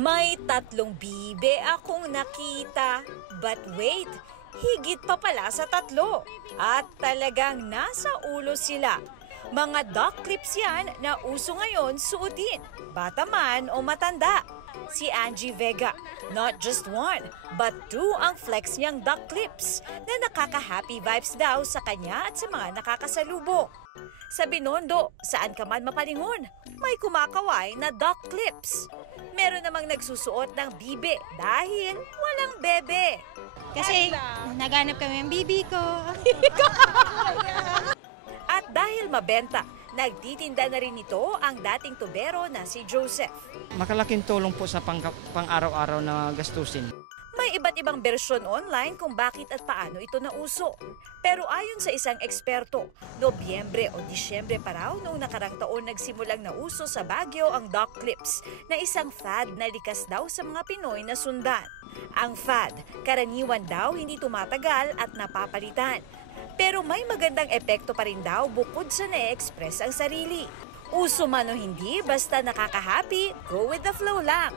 May 3 bibe akong nakita. But wait, higit pa pala sa 3. At talagang nasa ulo sila. Mga duck clips yan na uso ngayon suotin, bata man o matanda. Si Angie Vega, not just 1, but 2 ang flex niyang duck clips na nakaka-happy vibes daw sa kanya at sa mga nakakasalubong. Sa Binondo, saan ka man mapalingon, may kumakaway na duck clips. Meron namang nagsusuot ng bibe dahil walang bebe. Kasi naganap kami ng bibi ko. At dahil mabenta, nagtitinda na rin ito ang dating tubero na si Joseph. Makalaking tulong po sa pang-araw-araw na gastusin. May iba't ibang bersyon online kung bakit at paano ito nauso. Pero ayon sa isang eksperto, Nobyembre o Disyembre pa raw noong nakarang taon nagsimulang nauso sa Baguio ang duck clips na isang fad na likas daw sa mga Pinoy na sundan. Ang fad, karaniwan daw hindi tumatagal at napapalitan. Pero may magandang epekto pa rin daw bukod sa na-express ang sarili. Uso man o hindi, basta nakaka-happy, go with the flow lang.